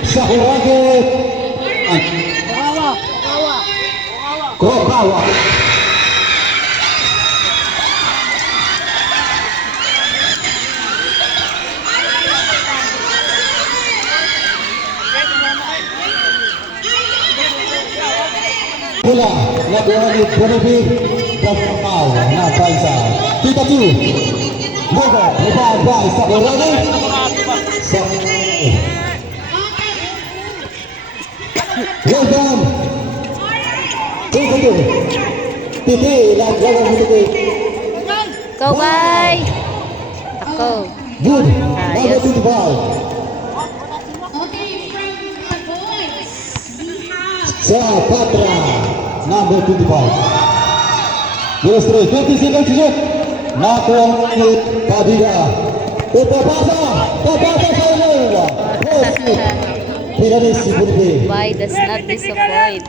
Sakuragi. Kokawa. Bola lakukan di Bonevi Kapal na Paisa. 3-2. Boga lepas by Sakuragi. Welcome. Titi lakukan begitu. Go, bye. Ako. Good. Ayos. Number 25. Sa Patra, number 25. Yes, 20 seconds to shoot. Nakuha ni Padilla. Papasa sa ilaw. Pinanis si Burke. Bye does not disappoint.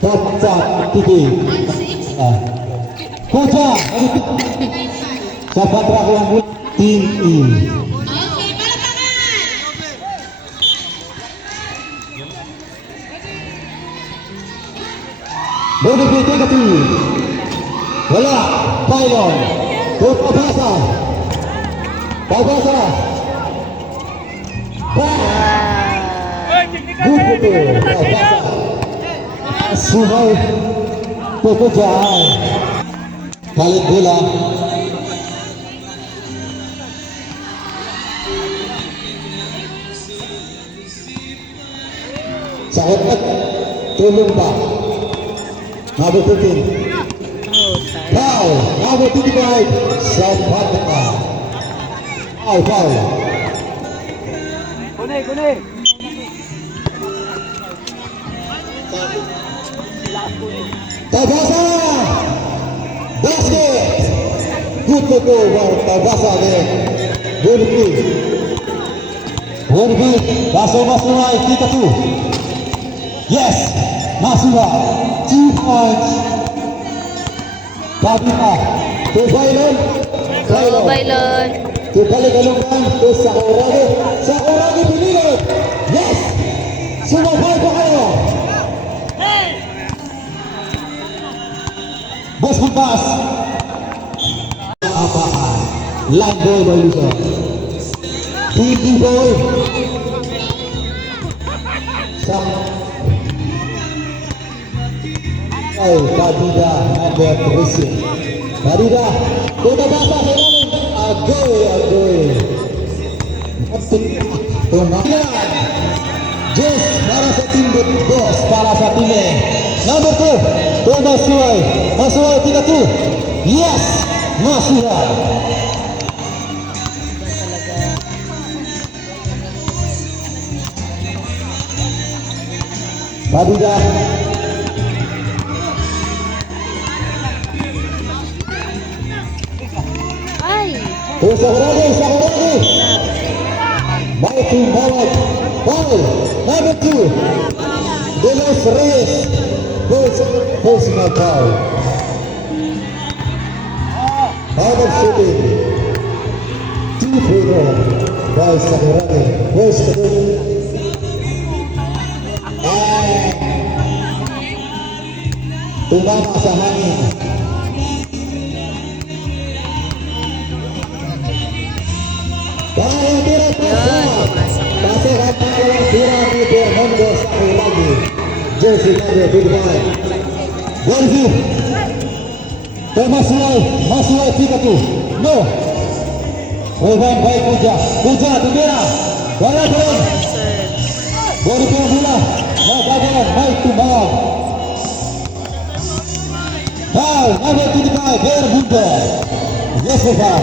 Tatsa Titi. Kucha. Sa Patra ko ang Team E. Bonevi 3-2. Wala. Pylon. Papasa. Good betul. Papasa. Sungai pekerjaan. Balik bola. Sahabat tolong Pak. Number 15. Oh, sorry. Foul. Number 25. Sampataka. Foul. Kune. Tabasa. Basket. Good betul. Tabasa deh. Bonevi. Masuk 3-2. Yes. Masuk 2 points. Padilla. To Bailon. Go, Bailon. To Kaligalungan. To Sakuragi pinili. Yes. Sumabay pa kayo. Bos bukas. Apaan? Line boy by Luzon. TV boy. Padilla number 13. Padilla, kota basa sa ilalim. Agoy. Tumalan. Jess para sa team boss, para sa team A. Number 2, Masuay 3-2. Yes, Masuay. Padilla. Sakuragi. Baik to bawat. Foul. Number 2. Delos Reyes. Personal foul. Out of shooting. 2 free throw by Sakuragi. First tumama sa hangin. Parang tira pasa. Pasa kapal tira ni Fernando Sakuragi. Jersey number 25. Bonevi. Masuai 3-2. No. Revan baik Puja tendera. Bola turun. Bonevi bola. Gagal baik tumbang. Foul number 25. Ger Bunda. Yes, Revan.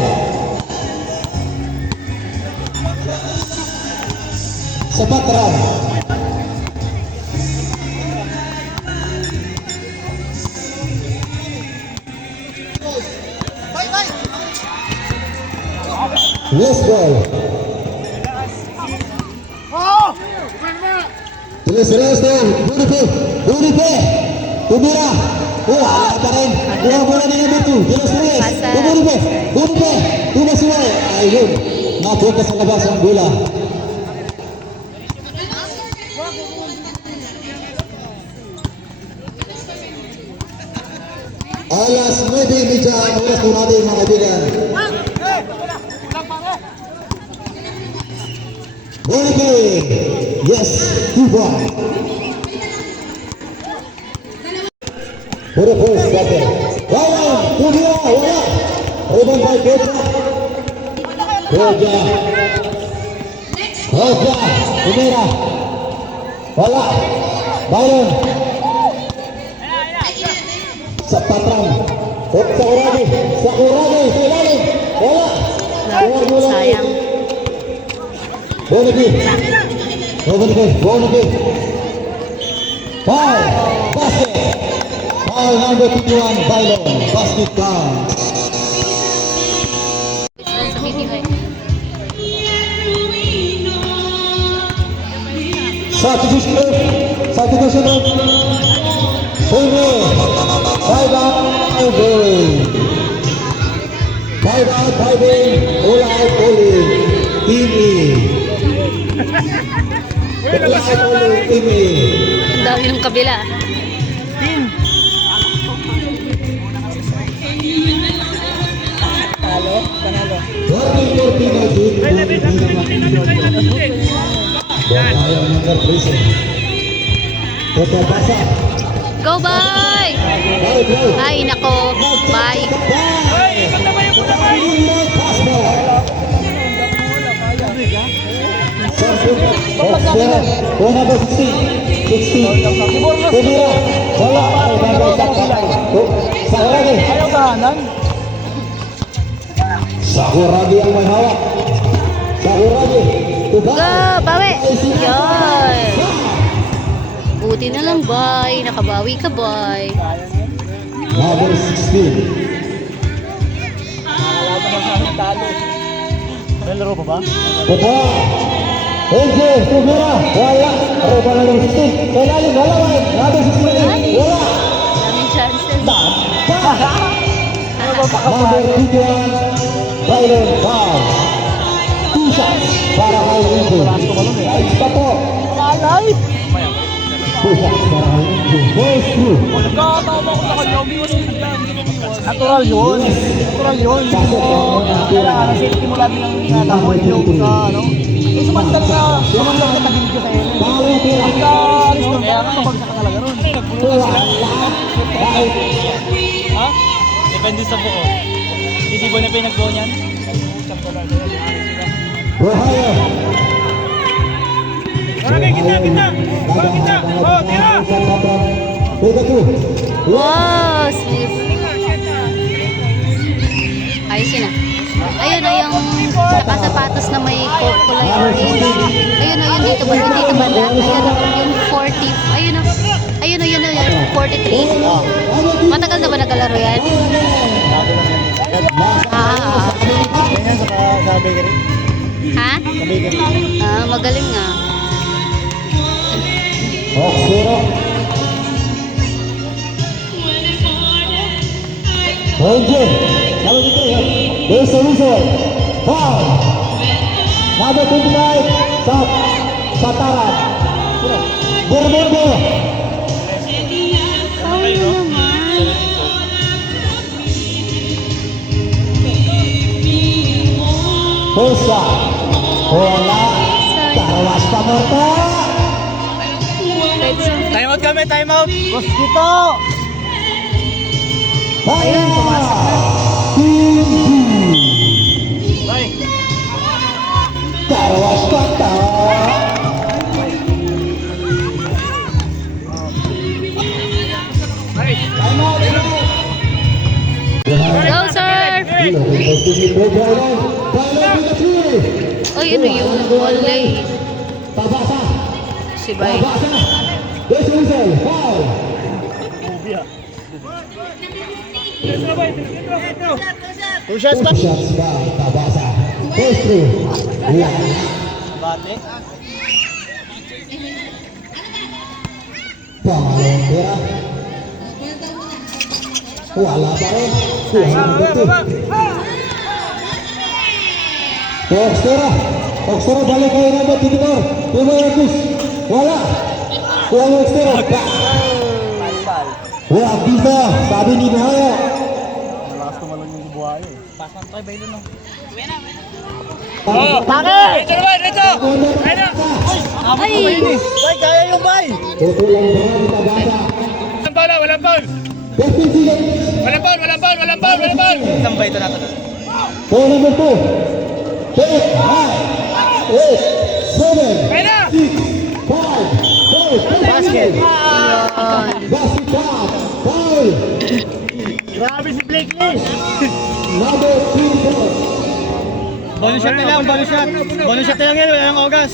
Sepatran. Yes, ball. Tulis dong. Bonevi. Tumira. Ala pa rin. Bola ni number 2. Tulis. Bonevi. Tumasuway. Ayun. Napunta sa labas ang bola. alas 9:30 ang oras po natin mga kaibigan. Okay, yes, 2-1. Puro first quarter. Wawan, Tubia, wala. Rebound by Kocha. Kocha, Umira. Wala. Byron. Sa Patram. Sa Uragi. Sa ilalim. Wala. Sayang. Bonagi. Foul. Basket. Foul number 51, Byron. Basket count. Satu susunod. Pune. 5 going. 5 out, 5 in. All out, all in. Team E. All out, all in. Team E. Ang dami ng kabila. Working for Pinoy. Ayaw ng prison. Toto basa. Go, bye! Ay, nako. Bye. Una ba 16? Tumira. Wala. Sakuragi. Ayaw tahanan. Sakuragi ang may hawak. Sakuragi. Go, bawi! Yun! Buti na lang, bye. Nakabawi ka, bye. Number 16. Nakalaban na sa akin talo. May laro pa ba? Puta. LJ, Tumira. Wala. Roba na ng 16. Kailangan wala. Number 16. Wala. Daming chances. Number 21. Byron Foul. 2 shots para kay Ringo. Ay, tapo. Malay! 2 shots para kay Ringo. Boys through. Nagkakatawa ko sa kanya, umiwas din yan. Natural yun. Natural yun. Kailangan na safety mo lagi ng nalaman yung sa ano. Yung sumandal na tagilid ko sa iyo. Foul ang tira. Pagka-alis ko, kaya nakapagsak ka talaga ron. Ha? Depende sa buo. Isibo na pinag-buo niyan. Ohio. Kita! Oh, tira! Wow, Smith. Ayos yun ah. Ayun na yung sapatos na may kulay orange. Ayun na yun dito ba? Dito ba na? Ayun na yung 40. Ayun na. Ayun na yun na yung 43. Matagal na ba nagkalaro yan? Ha? Magaling nga. Oxero. Ranger. Kalau gitu ya. Desa Wisol. Foul. Number 25. Sataran. Burmurbo. Ayun naman. Bosa. Wala. Tarwas pa mo to. Time out kami, time out! Mosquito! Ayun. Bye! Tarwas pa to. Go, sir! Ay, ano yun? Volley. Tabasa. Si Bay. Desa Wisol. Foul. Two shots pa! 2 shots by Tabasa. Goes through. Wala. Bate. Pangalawang tira. Wala pa rin. Oxtera balik kay Rambo Titor. Tumayagos. Wala. Oxtera. Pal-pal. Wala, bisa. Sabi ni Mahaya. buhay eh. Pasan tayo ba yun no? Oh! Bakit? Ay! Bay, kaya yung bay! Putulang berani tabasa. Walang foul! Justin Sigan. Walang foul! Isang bay ito natin. Ball number 2. 8, 9, 8, 7, Kaya na! 6, 5, 4, Basket. Basket shot. Foul. Grabe si Blakely! Number 3 ball. Bonus shot na lang, bonus shot. Bonus shot na lang yan, wala nang ogas.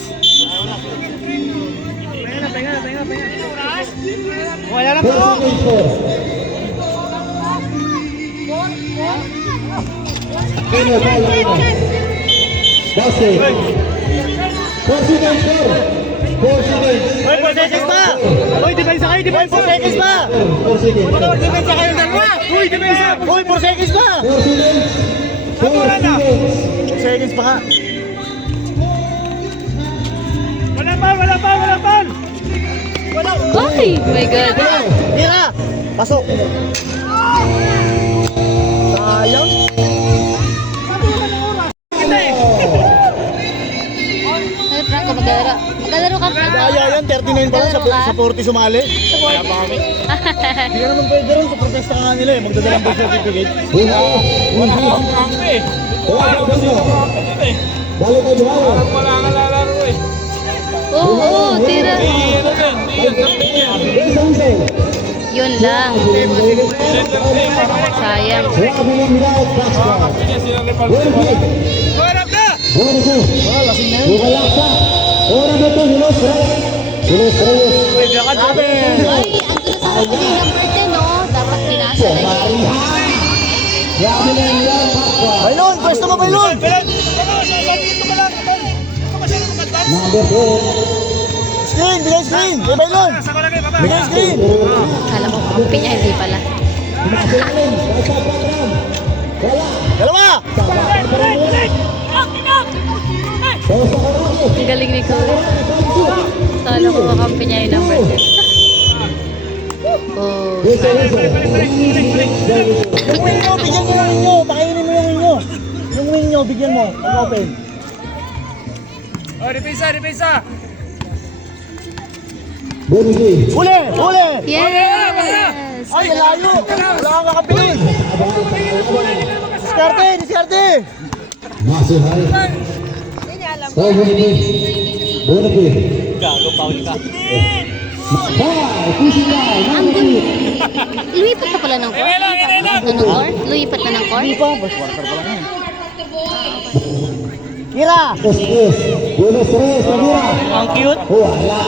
Wala na 4 po! seconds score. Kenya foul line. Basket. 4 seconds score. 4 seconds. Hoy, 4 seconds pa! Hoy, depensa kayo, depensa! 4 seconds pa! 4 seconds. Depensa kayo dalawa! Hoy, depensa! Hoy, 4 seconds pa! 4 seconds. 4 seconds. 4 seconds pa ka. Walang foul! Ay! My God! Mira! Pasok! Sayang! Ay, Franco, maglalaro. Maglalaro ka, Franco. Kaya yan, 39 pa lang sa 40 sumali. Wala pa kami. Hindi ka naman pwede rin, sa protesta ka nga nila eh. Magdadalang birth certificate. Balik kayo Buhayo. Wala nga lalaro eh. Oo, tira. Yun lang. Sayang. Grabe ng Mirao Basket. Harap na! Bonus two. Lasing na yun. Bukalaksa. Ora mo ito, Hilos Reyes. Hilos Reyes. Grabe! Ay, ando na sa opening number 10, no? Dapat pinasa na yun. Grabe ng Mirao Basket. Bailon! Pwesto mo, Bailon! Number 4. Screen! Bigay screen! Hey, Bailon! Bigay screen! Kala ko kampi niya, hindi pala. Dalawa! Ang galing ni Kuya. Kala ko kampi niya yung number 10. Oh, Yung wing nyo, bigyan mo yung wing nyo! Pakainin mo yung wing nyo! Yung wing nyo, bigyan mo. Pag-open. Oh, depensa! Bonus three. Huli! Huli! yes! Ay, layo! Wala kang kakapilin! Diskarte! Diskarte! Masih hari. Oh, bonus three. Bonus three. Gago, pauli ka. Bye. Pushing down. Number 3. Lumipat na pala ng court? Anong court? Lumipat na ng court? Hindi pa, bas quarter pa lang yan. Kira! Bonus three. Bonus three. Sabira. Ang cute! Oh, wala.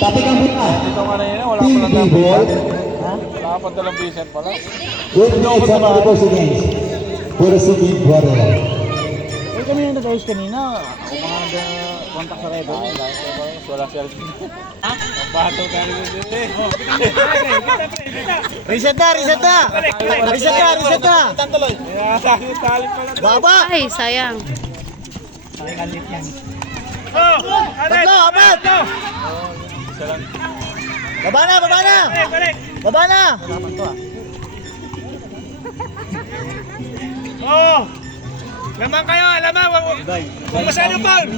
Tapi kamu tak. Ito nga na yun, wala Team pa lang D-ball. Wala pa dalang bisan pala. Good night sa mga presidents. For the city brother. Ay, kami yung nag-ayos kanina. Ako pa nga nag-contact sa Rebel. Wala siya. Ang bato ka rin dito eh. Reset na! Reset na! Reset na! Reset na! Sakit tali pala. Baba! Ay, sayang. Tatlo! Apat! Baba na! Baba na! Baba na! Oh! Lamang kayo, lamang. Huwag masyado foul.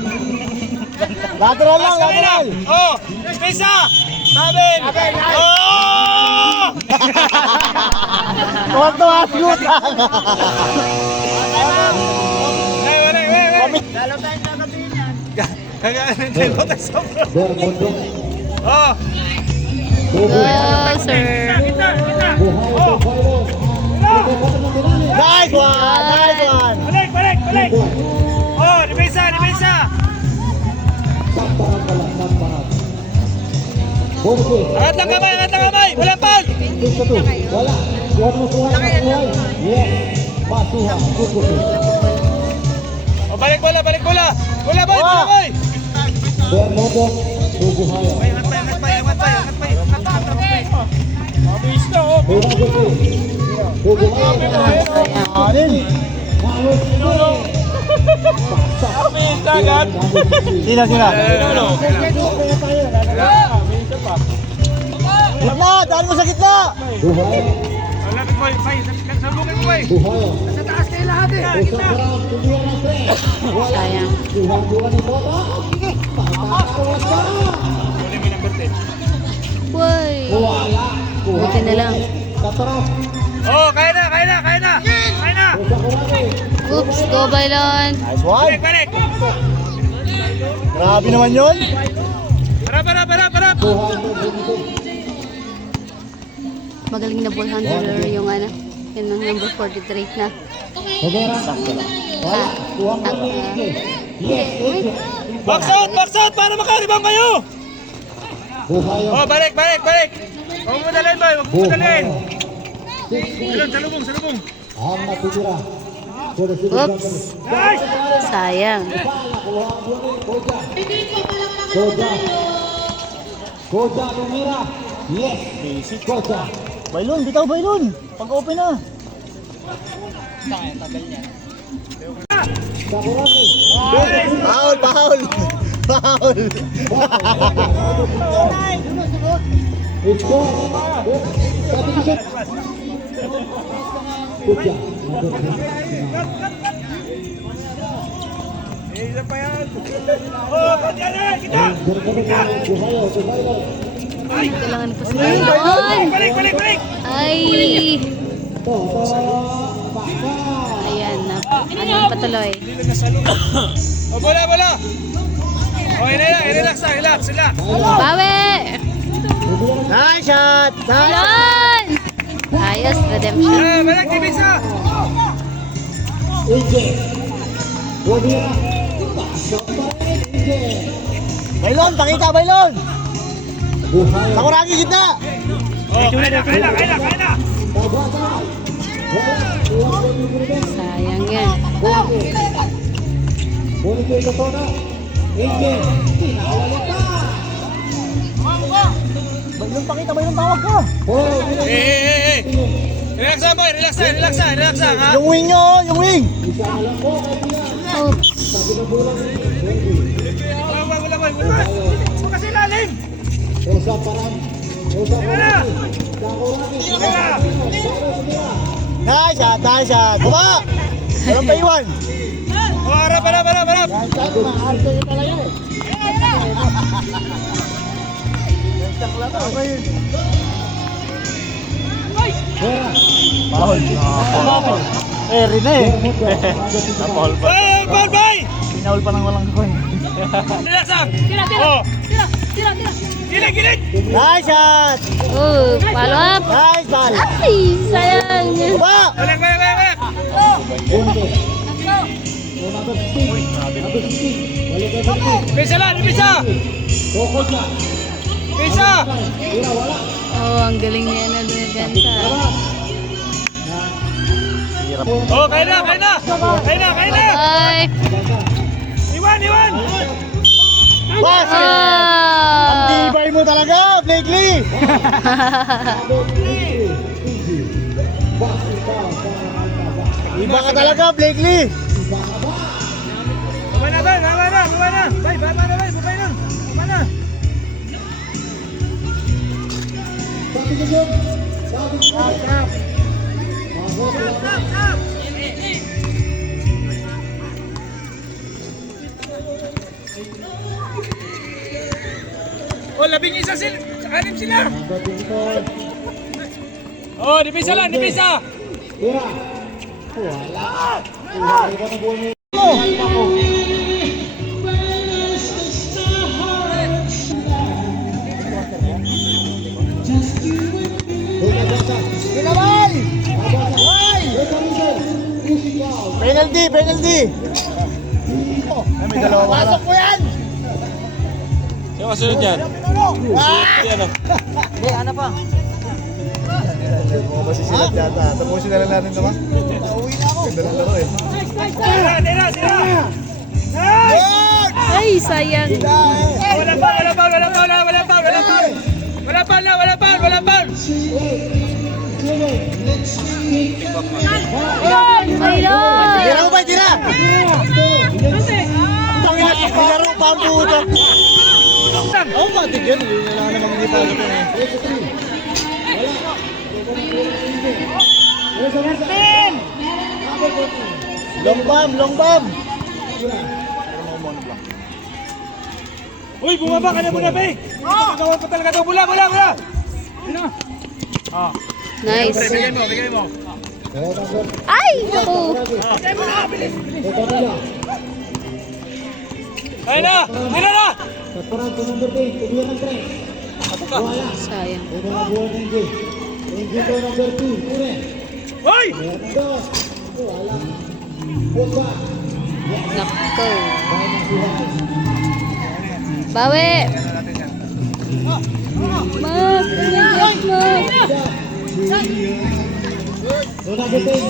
Lateral lang! Lateral! Oh! Depensa! Tabin! Oh! Huwag to shoot! Wait. Kagano tayo tayo sobra. Their conduct. Oh! Go, sir. Oh! Nice one! Nice one! Balik! Oh, depensa! Sakpakan ka lang, sakpakan. Bonus three. Angat lang kamay! Walang foul! Six to two. Wala. Buhat mo suhay. Yes. Pasuhan. Kukusin. Oh, balik bola! Bola, boy! Their motto. Bubuhayan. Angat pa. Mabilis na, oh! For number 3. Bubuhayan. Anin! Mabilis na agad! Sila! Gitna! Daan mo sa gitna! Bubuhayan. Lapit mo, Sabugin mo eh. Buhayo. Sa taas kayo lahat eh. Usap round, tuloy ang tres. Wala. Sayang. Duha-duha ni Boto. Patatawas ka. Kunin mo yung number 10. Uy. Wala. Buti na lang. Tatarap. Oh, kaya na, kaya na, kaya na. Kaya na. Usap kurami. Oops, go Bailon. Nice one. Balik, balik. Grabe naman yun. Harap, harap, harap, harap. Buhayo. Bunto. Magaling na ball handler yung ano. Yun ang number 43 na. Pagara. Wala. Duha mo ni Ike. Yes, Ike. Box out, para makaribang kayo. Buhayo. Oh, balik, balik, balik. Huwag mo dalhin, boy. Huwag mo dalhin. Buhayo. Salubong, salubong. Ang matitira. Sudah Oops. Nice. Sayang. Koja. Koja tumira. Yes. Koja. Bailon, bitaw Bailon. Pag-open na. Sakurami. Foul, foul. Foul. It's go. Substitution. Koja. Isa pa yan. Oh, kanya kita. Buhayo. Buhayo. Kailangan ko si Bailon. Balik, balik, balik. Ay. Baka. Ayan na. Ano patuloy? Oh, bola, bola. Oh, relax na, relax, relax. Bawi. Nice shot. Nice. Bailon. Ayos, redemption. Balik, Divisa. Ike. Wadira. Pasok pa rin. Ike. Bailon, pakita Bailon. Buhayo. Sakuragi kita. Oh, kaya na, kaya na, kaya na, kaya na. Tabata. Wala. Tuwag ko yung Sayang yan. Buhayo. Buhayo ko ito na. Ike. Tinawala ka. Bailon, pakita Bailon, tawag ka. Buhayo. Eh. Relax na, boy. Relax na, relax na, relax na, ha? Yung wing nyo, yung wing. Isa na lang po. Kaya. Oops. Sabi ng bulan. Wala, wala. Huwag kasi lalim. Usap parang. Usap Tira. parang. Sakurami. Tira. Nice shot, nice shot. Baba. Walang paiwan. Oh, harap, harap, harap, harap. Foul. Eh, Rene. Oh, ball, boy. Pinaul pa ng walang coin. Relax na. Oh. Gilig. Nice shot. Oh, follow up. Nice ball. Ay, sayang. Baba. Balik. Bisa lang, bisa. Bisa. Oh, ang galing niya na Bensa. Oh, kaya na. Kaya na. Ay. Iwan. Bas. Ang Ah. tibay mo talaga, Blakely. Iba ka talaga, Blakely. Baba na. Bay, baba na. Baba na. Oh, labing isa sila. Anim sila. Oh, dipisa lang. Tira. Penalty. May dalawa pa. Pasok mo yan. Sino kasunod yan? Yan o. Hindi, ano pa? Mga masisilat yata. Tapusin na lang natin ito ba? Pauwi na ako. Ganda ng laro eh. Sila. Ay, sayang. Wala pa. Bailon. Tira mo ba? Tira! Tangin na laro pa ang puto. Oo, matig yun. Wala namang hindi pa ito eh. Long bomb. Uy, bumaba ka na muna, be! Nakagawa pa talaga ito. Bula! Ano? Oh. Nice. Bigay mo. Ay! Naku! Ayun na! Kaparang ko number 10, tubuhan ng 3. Wala. Sayang. Ito na buwan ng Engie. Engie ko number 2, Pure. Uy! Meron dos. Wala. Pusa. Naku. Bahay ng buhay. Bawi! Mag! So number 10.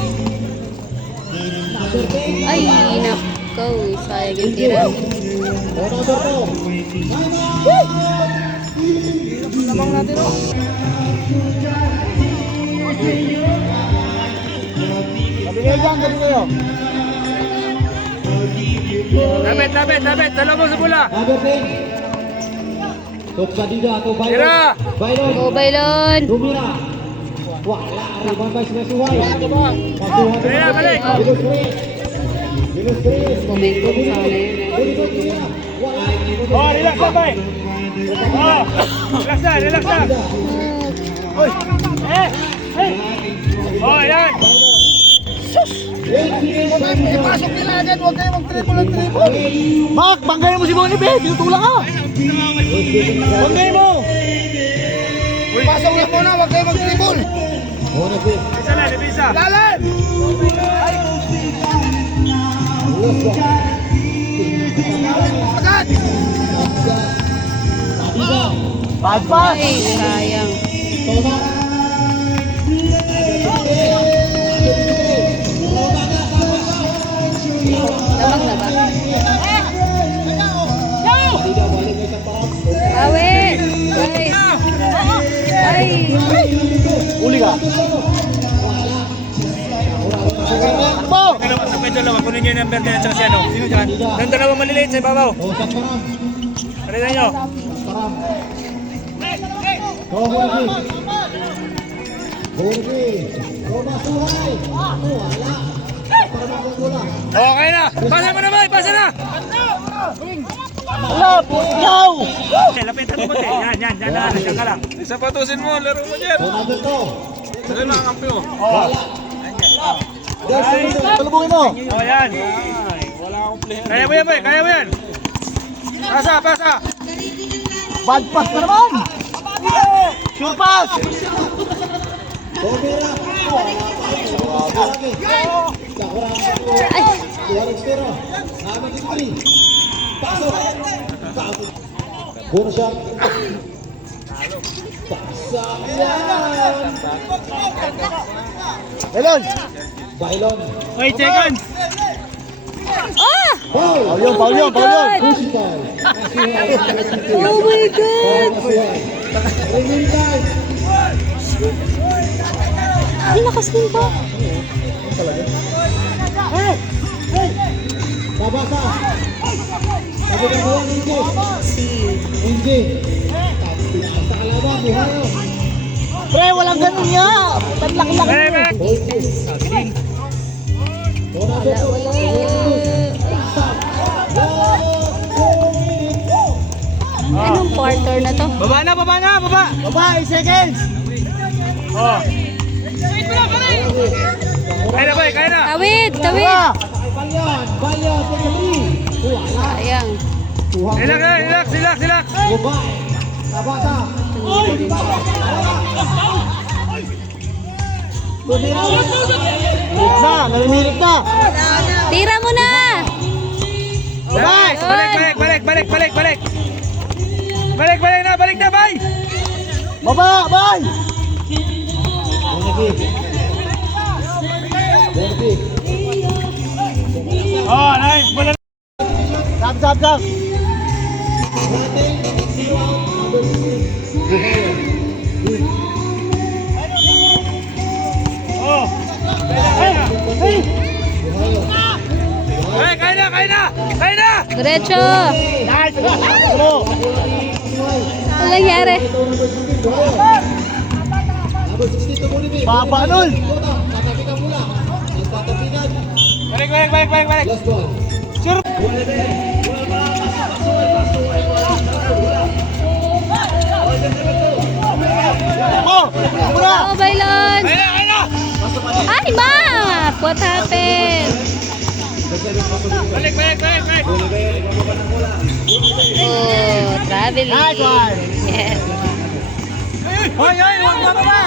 Number 10. Ay, naku. Sayang yung tira. So number 2. Lamang natin, oh. Nabigay dyan, gabi kayo. Lapit! Dala mo sa bula! Number 10. Coach Padilla atau Bailon. Tira! Bailon. Go, Bailon! Dumira. Wala. Riban by Sinasuhay. Pasuhan. Tira, balik. Bilos Reyes. Bilos Reyes. Momentum sana yun eh. Bilos Reyes. Wala. Oh, relax lang, bay! Oh! Relax na! Uy! Oh, yan! Pasok nila agad, huwag kayo mag-triple. Mark, banggayin mo si Bonnie, be. Tinutulak ka. Banggayin mo. Pasok lang muna, huwag kayo mag-triple. Isa na, isa! Lalan! Agad! Bad pass! Ay, sayang. Lamang na ba? Bawi! Ay! Uli ka. Takbo! Dalawa, kunin nyo yung number na yan sa si ano. Sino dyan? Yung dalawa maliliit sa ibabaw. Palitan nyo. Okay na! Pasa mo na, bay! Pasa na! Wala, ikaw! Lapitan mo konti. Yan na. Nandiyan ka lang. Sapatusin mo, laro mo dyan. Sila na ang kampi mo. Talubungin mo! Oh, yan. Kaya mo yan, bay. Kaya mo yan. Pasa! Bad pass na naman! Sure pass! Bonus shot. Elon! Bailon. Wait, seconds. Ah! Foul. Paul yun! Physical. Oh my God! Remaining time. Ay, lakas din pa. Babasa. Sabi ng buwan, Engie. Si... Engie. Tinaas sa kalaban, buhayo. Pre, walang ganun niya! Tanlaki-laki Bay, mo! bay. Anong quarter na to? Baba na! Baba, 8 seconds! Oh. Kaya na, bay. Kaya na. Tawid! Baba! Balyan, Sayang. Relax. Gubay. Babasa. Nanimirik na! Tira mo na! Nice! Balik na, bay! Baba, bay! Bonapik. Oh, nice! Bala. Sab! Oh! Hey, kaya na! Diretso! Nice! Ano? Ano nangyari? Number 16 to Bonapik. Baba nun! Balik. Last ball. Oh, Bailon! Ay, ma! What happened? Balik. Oh, traveling. Nice one. Yes. Hoy, huwag ka ba?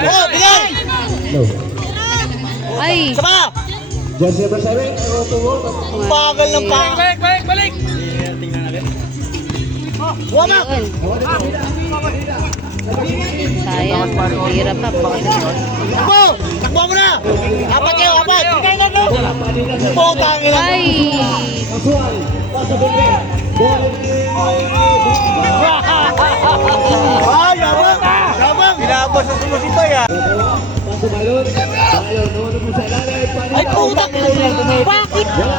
Oh, bigay! No. Ay, Sama! Jersey number 7. Ang bagal ng pa. Balik. Huwag na! yun. Sayang, hirap pa. Takbo! Takbo mo na! Apat kayo, apat! Bigay na no! Putang ina! Ay, Kasual. Pasa Bengue. Ball. Ay, yabang! Yabang! Binabas sa sumusito yan! Paso Bailon. Bailon. Naunod mo sa ilalim. Ay, putang ina! Bakit? Wala.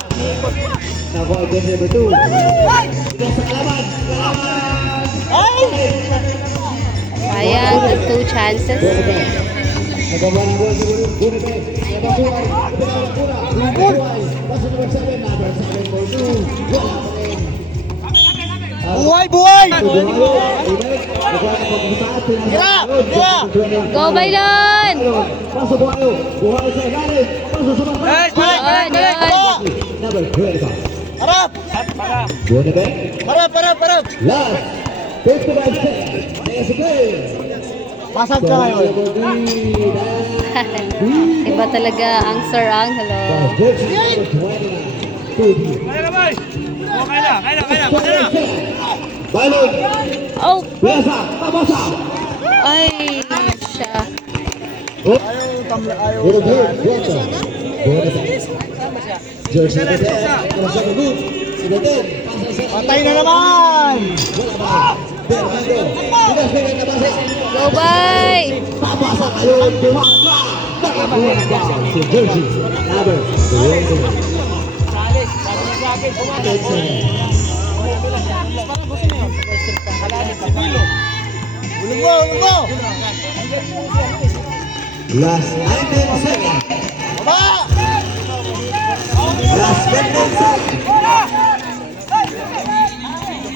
Nakuha ang jersey number 2. Ito sa kalaban. Ay! sayang. The two chances. Nagawa ng gol si Bunipe. Nabasuan. Pinawag pura. Paso number 7. Number 7 for 2. Wala pa rin. Buhay! Buhay! Tira! Tira! Go, Bailon! Paso Buhayo. Buhayo sa ilalim. Paso sa mga. Nice! Balik! Balik! Balik! Ayun. Number 25. Harap! Bunipe. Harap! Harap! Harap! Last. 55 seconds. Next game. Pasag ka ngayon. Iba talaga ang Sir Angelo. Jersey number 29. Kaya na, boy. Oh, kaya na. Bailon. Oh, Biasa. Tabasa. ay, siya. Ayaw tamla, ayaw. Jersey number 10. Number 7 boot. Number 10. Patay na naman! Wala ba? Bernardo. Tidak pengen nabasa. Go, bye! Tabasa kayo. Buhaka. Nakabuha na ba? Si Jersey number 29. Ulong mo! Ulong mo! Last 19 seconds. Aba! Last 10 seconds.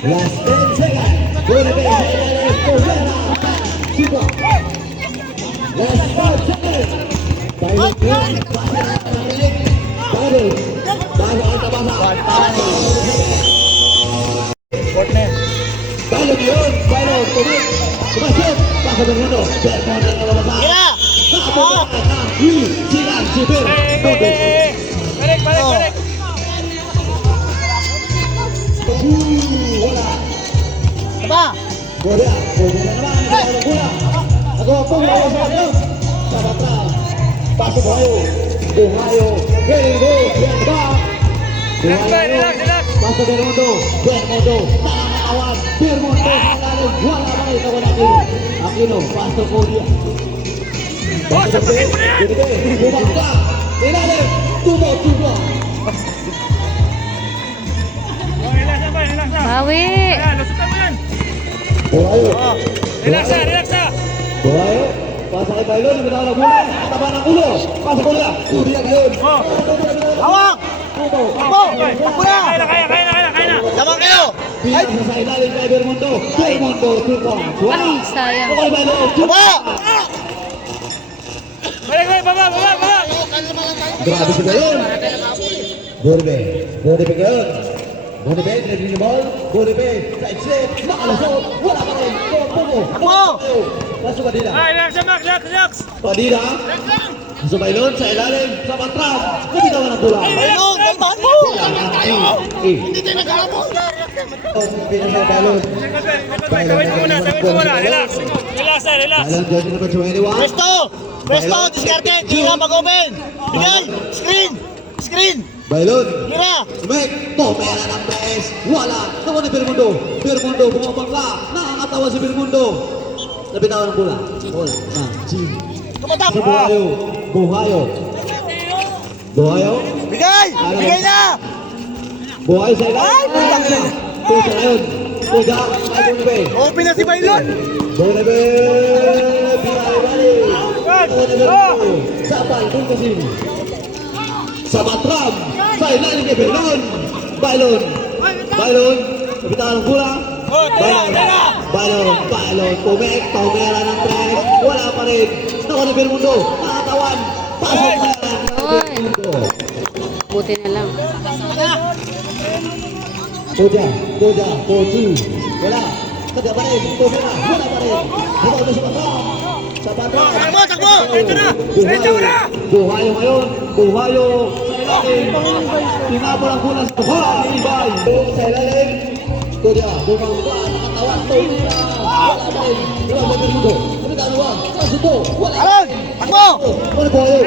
Last 10 seconds. Bunipe. Sipa. Last 5 seconds. Bailon. Bailon. Bago ang tabasa. Court na yan. Bailon yun. Bailon. Tumasyon. Pasa Bernardo. Bernardo ang nabasa. Tira! Tapos ang silang si Bernardo. Balik. Wala. Aba! Bola naman. Bola. Ako po. Sa bata. Pasok Buhayo. Very good. Yan ba? Relax. Pasok Bermundo. Nakakatawan. Bermundo. Wala pa rin kawan Aquino. Pasok po dia. Oh, sapakin mo na yan. Bumangka. Ilalim. Tubo. Oh, relax na. Bawi! Lusutan mo yan. Buhayo. Relax na. Buhayo. Pasok kay Bailon. Nabitaw ng bola. Taba ng ulo. Pasok bola. Kudiyak yun. Oh. Hawak! Tubo. Takbo! Takbo na! Kaya na. Lamang kayo! Ay! Pinasa sa ilalim kay Bermundo. Tubo. Ay, sayang. Kay Bailon. Aba! Balik, baba. Grabe si Bailon. Bunipe ngayon. Bunipe, naging ni ball. Bunipe, side slip. Nakalasot. Wala pa rin. Tubo. Takbo! Pasok Padilla. Relax. Padilla. Sa Bailon, sa ilalim, sa Batram. Nabitawan ng bola. Bailon! Kalmahan mo! Hindi tayo nagkakamot. Pinasa Bailon. Tawid mo muna. Relax. Bailon, jersey number 21. Presto! Presto! Diskarte! Tira mag-open! Bigay! Screen! Bailon. Tira! Sumek. Pera ng press. Wala. Nakuha ni Bermundo. Bumabangla. Nakakatawa si Bermundo. Nabitawan ng bola. Bola. Jim. Tumatak! Sa Buhayo. Bigay! Bigay na! Buhayo sa ilalim. Ay, putang ina. Ito sa ngayon. Kuda, kay Bonibe. Open na si Bailon. Bonibe, biyahe balik. Sabay, Bungasin. Sa Batram, sa ilalim kay Bailon. Bailon, kapitan ng bola. Bailon, tumera ng tres. Wala pa rin. Nakuha na Bermundo, nakatawan. Pasok na lang. Bermundo. Buti na lang. Kuda, Koju. Wala. Kada pa rin. Tumera, wala pa rin. Ito na sa Batram. Takbo! Ito na! Buhayo ngayon. Buhayo. Sa ilalim. Tinapon ang bola sa bola. Ibay. Sa ilalim. Kuda, bumangga. Nakatawan. Tumera. Wala pa rin. Wala pa Bermundo. Kapitan ng wang. Pasuto. Wala. Alon! Takbo! Wala Buhayo.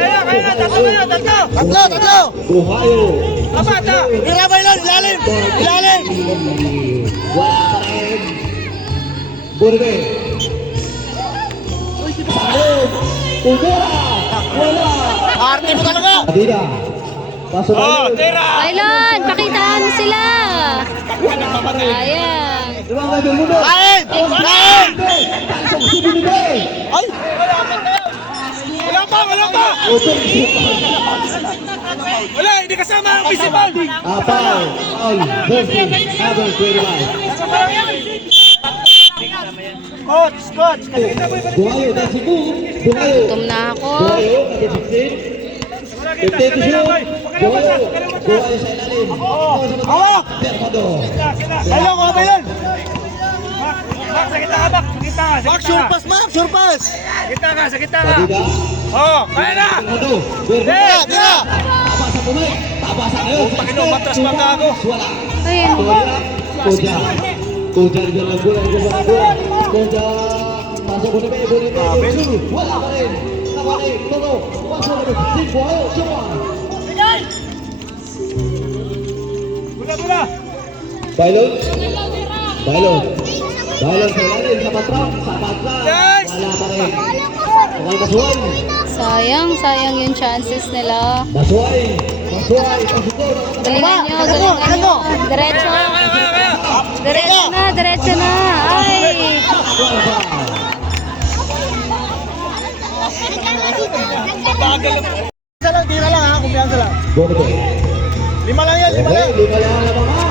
Tatlo! Buhayo. Tira Bailon! Ilalim! Wala pa rin. Bonibe. Salud. Tudera. Wala. Arte mo talaga! Adida. Pasok na. Bailon, pakitaan mo sila. Ayan. Ibang may Bermudo. Kain! Pasok si Bonibe. Ay! Wala pa! Open. Wala! Hindi kasama ang principal! Foul. Versus number 25. Coach! Buhayo. That's it. Buhayo. Gutom na ako. Buhayo. At 16. 15 to shoot. Buhayo. Buhayo sa ilalim. Hawak! Bermudo. Bailon ko! Bailon! Sa kita ka, Bak. Sa kita ka. Mark, sure pass! Sa kita ka. Adida. Oh, kaya na. Bermudo. Bermudo. Tira! Tabasa pumay. Tabasa ngayon. Pakinumatras pa ka ako. Wala. Ayan. Kuda di dalam bola. Kuda masuk Bonibe. Wala pa rin. Nakuha rin. Toto. Pasok na rin. Si Buhayo. Semua. Bula. Bailon. Sa ilalim. Sa Batram. Yes! Wala pa rin. Okay, Masuay. Sayang yung chances nila. Masuay. Pasuko. Galingan nyo. Diretso na. Ay. Isa lang, tira lang ha, kumpiyansa lang. Bonibe. 5 lang yan, 5 lang. Lima lang ang mga.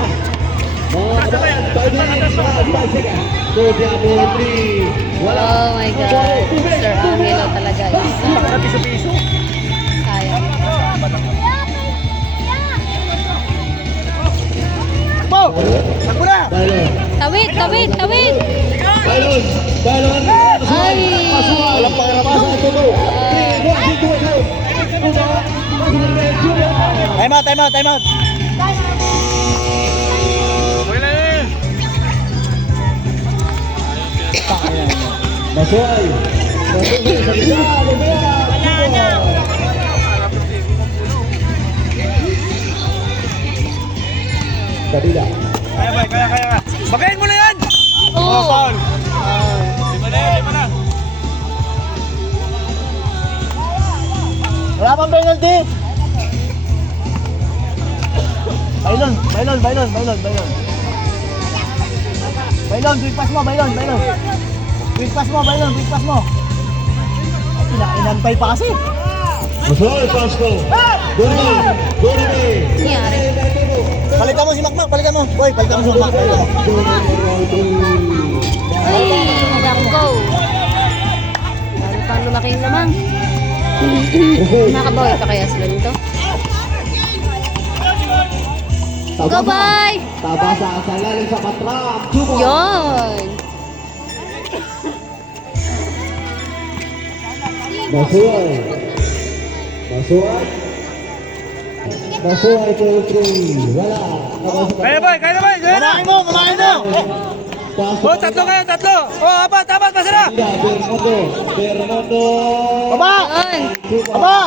Mga kabayan. 5 minutes. 5 seconds. Kuda mo 3. Wala. Oh my God. Sir Angelo talaga. Piso-piso. Sayang. Takbo! Takbo na! Bailon. Tawid. Bailon. Ay. Walang pakirapan. Time out. Masuay. Kabila. Kaya. Bagayin mo na yan. Oh. Foul. Lima na. Wala pang penalty! Bailon! Bailon, quick pass mo! Inantay pa kasi! Masuay, Pasco. Bonibe. Nangyari. Palitan mo si Makmak, palitan mo! Boy, palitan mo si Makmak! Ay, nako. Lalo pang lumaki yung lamang. Makabawi pa kaya sila nito? Go, bye! Tabasa sa ilalim sa Batram. Sumo. Yun! Masuay po 3. Wala. Kaya ba? Kumain mo! Oh, tatlo. Oh, apat, pasara. Bermudo. Baba! Yun! Baba!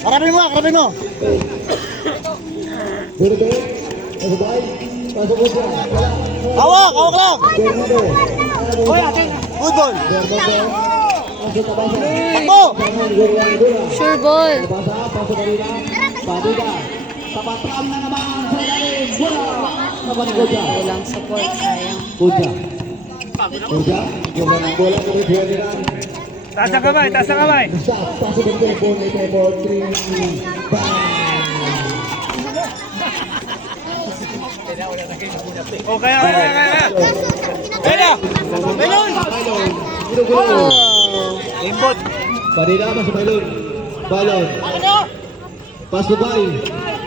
Karapin mo! Bonibe. Masuay. Pasok po siya. Wala. Hawak lang! Bermudo. Good ball! Bermudo. Masuk tabasa. Takbo! Sure ball! Tabasa. Pasok kanina. Padida. Sa Batram na naman. Sa ilalim. Wala! Naman Kuya. Walang support, sayang. Kuya. Kuya. Yung mga bola ko rin buwan nila. Taas ang kamay, taas ang kamay. Stop. Pasok ang tempo ni Tempo. 3, 5. O, kaya. Kaya na! Gulo-gulo. Limbot. Panilama sa balon. Balon. Pasubay.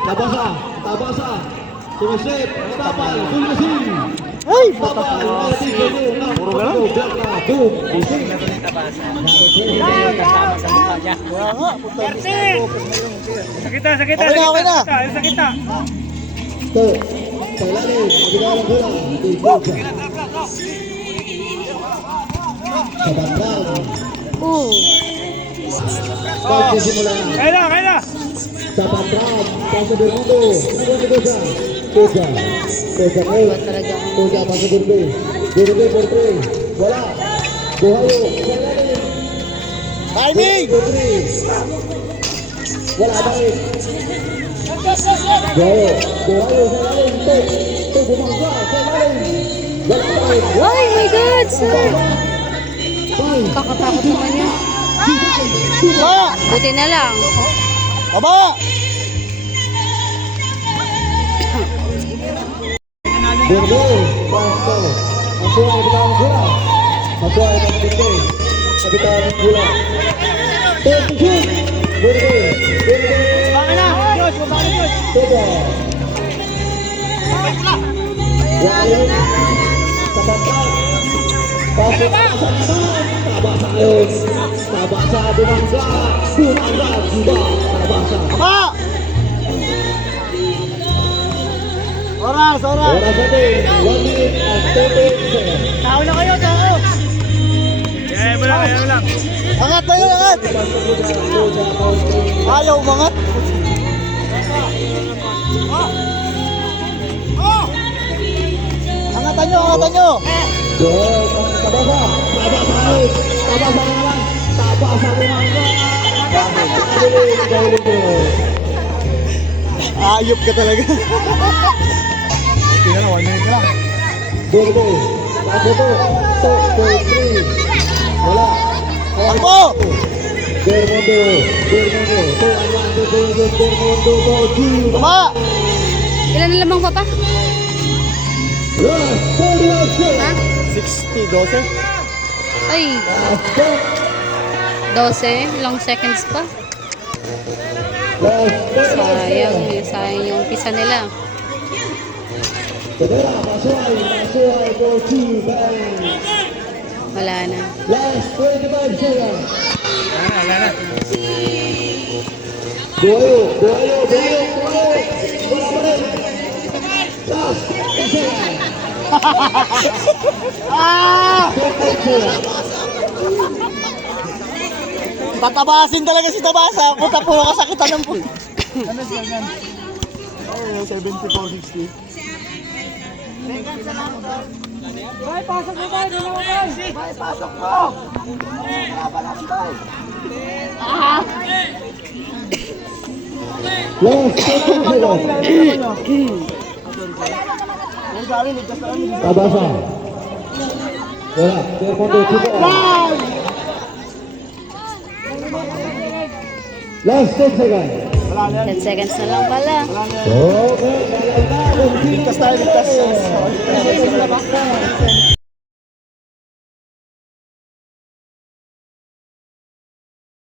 Tabasa. Tabasa. Sumasip. Tapal. Tulmasin. Ay! Tapal. Puro gano'n. Boom. Busing. Sakita, sakita. Okay na. Sakita. Ito. Sa ilalim. Magigaw ng bola. Kuya. Sa bandang. Pagsisimula. Kaya na. Sa bandang. Pasok Bermudo. Kuya. Kuya. Iba talaga ang Kuya, pasok Bermudo. Bermudo for 3. Wala. Buhayo. Sa ilalim. Timing! Wala ba rin? Buhayo. Buhayo sa ilalim. Ito. Bumangga sa ilalim. Wala ba rin? Oh my God, sir! Bye. Kakatakot naman yun. Baba! Buti na lang. Baba! Bermudo. Pasto. Masuha ang bitawang bola. Masuha ang Bermudo. Sa bitawang bola. Take the shoot. Bermudo. Bermudo. Baka na! Diyos! Baba na Diyos! Tubo. Wala. Sa bangkang. Pasok sa bangkang. Tabasa ngayon. Tabasa bumangga. Bumangga. Diba? Tabasa. Baba! Oras! Oras! Oras natin. 1 minute and 30 seconds. Tao na kayo! Tao! Kaya mo lang. Angat na yun! Angat! Ayaw umangat! Angatan nyo! Angatan nyo! Good. Tabasa. Tabasa ngayon. Tabasa ngayon. Tabasa bumangga. Ayop ka talaga! Tingnan mo, 1 minute lang. Bermudo. Pasok to. 2, 4, 3. Wala. Ako! Bermudo. Bermudo. 2, 1, 2, 3, Bermudo. Baba! Ilan na lamang, Papa? Last 40 seconds. Ha? 60, 12. Ay, Last 10. 12. Ilang seconds pa? Last 10 Sayang, seconds. sayang yung pisa nila. Tadera, Masuay for 2 bang. Wala na. Last 25 seconds. Wala na. Buhayo. Wala pa rin. Last 10 seconds. Ah! 10 seconds. Tatabasin talaga si Tabasa. Puta po nakasakitan ng po. Ano siya yan? Ay, 74-60. Bay, pasok mo bay! Bay, pasok mo! Last 10 seconds. Tabasa. Wala. Bermudo. Last 10 seconds. 10 seconds na lang pala. Okay. Ligtas tayo, ligtas.